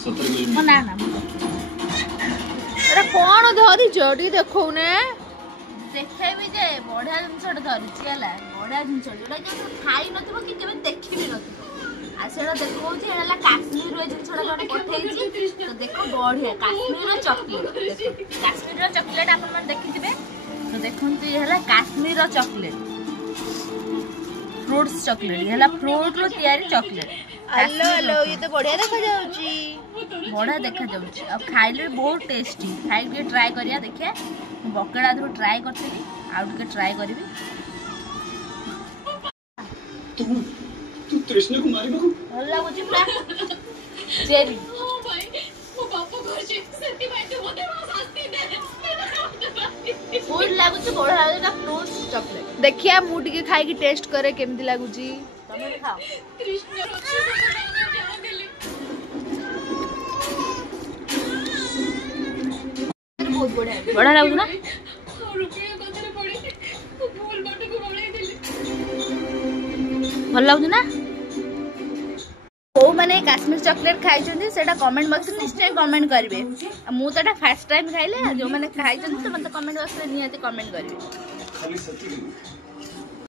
ना ना अरे कौन धरी जोड़ी देखो ने देखेबी जे बढ़िया जिनसटा धरिची है बढ़िया जिनस जोटा कि खाई नथिबो कि केबे देखि भी नथिबो आ सेडा देखो जे हला काश्मीर रो जिनसटा जोटा पठेइची तो देखो बढ़िया काश्मीर रो चॉकलेट देखो काश्मीर रो चॉकलेट आपन मन देखिथिबे तो देखंतु ये हला काश्मीर रो चॉकलेट फ्रूट्स चॉकलेट ये हला फ्रूट रो तयारी चॉकलेट हेलो हेलो ये तो बढ़िया देखा जाउची बढ़िया देखा जाउची अब खाइले बहुत टेस्टी खाइ के ट्राई करिया देखिए बकेड़ा धरो ट्राई करतेली आउ के ट्राई करबी तू कृष्ण को मारिबो भल लागुची पूरा चेरी ओ भाई मो बाप घर जे सेति भाई तो मते शास्ति दे फूड लागुची बढ़िया लागुची फ्रूट्स चॉकलेट देखिया मु टिके खाइ के टेस्ट करे केमती लागुची तमे खाओ कृष्ण बहुत बढ़िया लागु ना भल लागु ना को माने काश्मीर चॉकलेट खाइ छथि सेटा कमेंट बॉक्स में निश्चय कमेंट करिवे मु तटा फर्स्ट टाइम खाइले जो माने खाइ छथि तो मते कमेंट बॉक्स में नियति कमेंट करिवे।